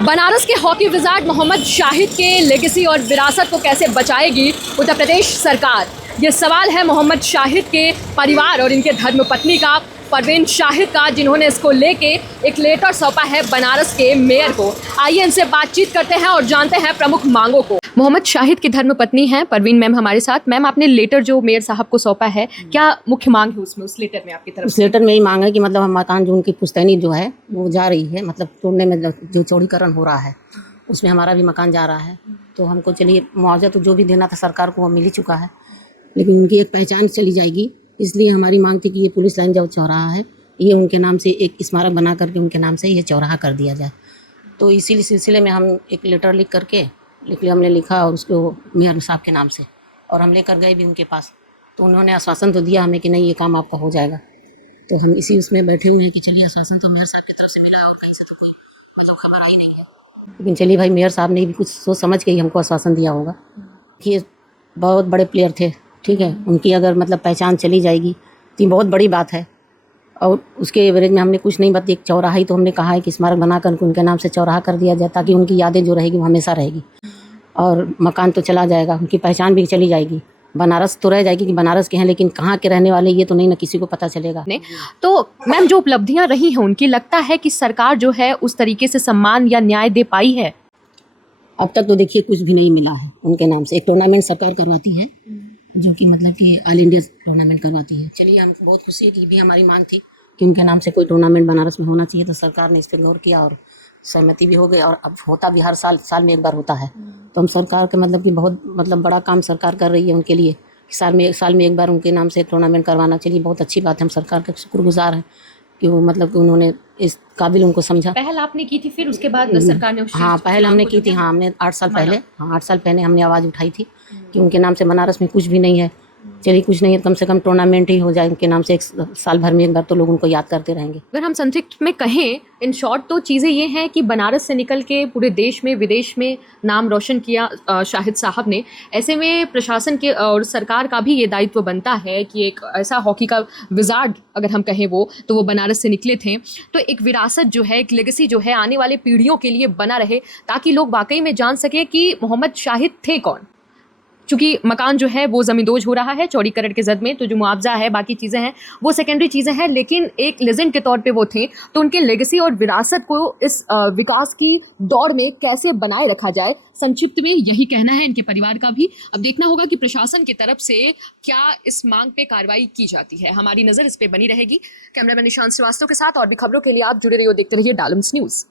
बनारस के hockey wizard Mohammad Shahid के legacy और विरासत को कैसे बचाएगी उत्तर प्रदेश सरकार? ये सवाल है मोहम्मद शाहिद के परिवार और इनके धर्मपत्नी का, परवीन शाहिद का, जिन्होंने इसको लेके एक लेटर सौंपा है बनारस के मेयर को। आइए इनसे बातचीत करते हैं और जानते हैं प्रमुख मांगों को। मोहम्मद शाहिद की धर्मपत्नी हैं परवीन मैम हमारे साथ। मैम, आपने लेटर जो मेयर साहब को सौंपा है, क्या मुख्य मांग है उसमें, उस लेटर में आपकी तरफ उस लेटर में यही मांग है कि मतलब हम मकान जो उनकी पुश्तैनी जो है वो जा रही है, मतलब तोड़ने में जो चौड़ीकरण हो रहा है उसमें हमारा भी मकान जा रहा है। तो हमको चलिए मुआवजा तो जो भी देना था सरकार को वो मिल ही चुका है, लेकिन उनकी एक पहचान चली जाएगी। इसलिए हमारी मांग थी कि ये पुलिस लाइन जो चौराहा है ये उनके नाम से एक स्मारक बना करके उनके नाम से ये चौराहा कर दिया जाए। तो इसी सिलसिले में हम एक लेटर लिख करके हमने लिखा और उसको मेयर साहब के नाम से, और हम लेकर गए भी उनके पास। तो उन्होंने आश्वासन तो दिया हमें कि नहीं ये काम आपका हो जाएगा। तो हम इसी उसमें बैठे हुए हैं कि चलिए आश्वासन तो मेयर साहब की तरफ से मिला और कहीं से तो कोई मतलब खबर आई नहीं है। लेकिन चलिए भाई, मेयर साहब ने भी कुछ सोच समझ के ही हमको आश्वासन दिया होगा कि ये बहुत बड़े प्लेयर थे, ठीक है, उनकी अगर मतलब पहचान चली जाएगी तो ये बहुत बड़ी बात है। और उसके एवरेज में हमने कुछ नहीं बात, एक चौराहा ही तो हमने कहा है कि स्मारक बना कर उनके नाम से चौराहा कर दिया जाए, ताकि उनकी यादें जो रहेगी वो हमेशा रहेगी। और मकान तो चला जाएगा, उनकी पहचान भी चली जाएगी, बनारस तो रह जाएगी कि बनारस के हैं, लेकिन कहाँ के रहने वाले ये तो नहीं ना किसी को पता चलेगा। तो मैम, जो उपलब्धियां रही हैं उनकी, लगता है कि सरकार जो है उस तरीके से सम्मान या न्याय दे पाई है? अब तक तो देखिए कुछ भी नहीं मिला है उनके नाम से। एक टूर्नामेंट सरकार करवाती है जो कि मतलब कि ऑल इंडिया टूर्नामेंट करवाती है। चलिए, हमको बहुत खुशी है कि भी हमारी मांग थी कि उनके नाम से कोई टूर्नामेंट बनारस में होना चाहिए, तो सरकार ने इस पर गौर किया और सहमति भी हो गई। और अब होता भी हर साल में एक बार होता है। तो हम सरकार के मतलब कि बहुत मतलब बड़ा काम सरकार कर रही है उनके लिए। साल में एक बार उनके नाम से टूर्नामेंट करवाना, चलिए बहुत अच्छी बात है। हम सरकार के शुक्रगुजार हैं कि वो मतलब कि उन्होंने इस काबिल उनको समझा। पहल आपने की थी, फिर उसके बाद सरकार ने हाँ, पहल हमने की थी। हाँ, हमने 8 साल पहले, हाँ 8 साल पहले हमने आवाज़ उठाई थी कि उनके नाम से बनारस में कुछ भी नहीं है। चलिए, कुछ नहीं है, कम से कम टूर्नामेंट ही हो जाए उनके नाम से, एक साल भर में एक बार तो लोग उनको याद करते रहेंगे। अगर हम संक्षिप्त में कहें, इन शॉर्ट, तो चीज़ें ये हैं कि बनारस से निकल के पूरे देश में विदेश में नाम रोशन किया शाहिद साहब ने। ऐसे में प्रशासन के और सरकार का भी ये दायित्व बनता है कि एक ऐसा हॉकी का विजार्ड अगर हम कहें वो, तो वो बनारस से निकले थे, तो एक विरासत जो है, एक लेगेसी जो है आने वाले पीढ़ियों के लिए बना रहे, ताकि लोग वाकई में जान सके कि मोहम्मद शाहिद थे कौन। चूँकि मकान जो है वो ज़मींदोज हो रहा है चौड़ीकरण के जद में, तो जो मुआवजा है, बाकी चीज़ें हैं वो सेकेंडरी चीज़ें हैं, लेकिन एक लेजेंड के तौर पे वो थे। तो उनके लेगेसी और विरासत को इस विकास की दौड़ में कैसे बनाए रखा जाए, संक्षिप्त में यही कहना है इनके परिवार का भी। अब देखना होगा कि प्रशासन की तरफ से क्या इस मांग पे कार्रवाई की जाती है। हमारी नज़र इस पर बनी रहेगी। कैमरामैन निशांत श्रीवास्तव के साथ और भी खबरों के लिए आप जुड़े रहिए, देखते रहिए डालम्स न्यूज़।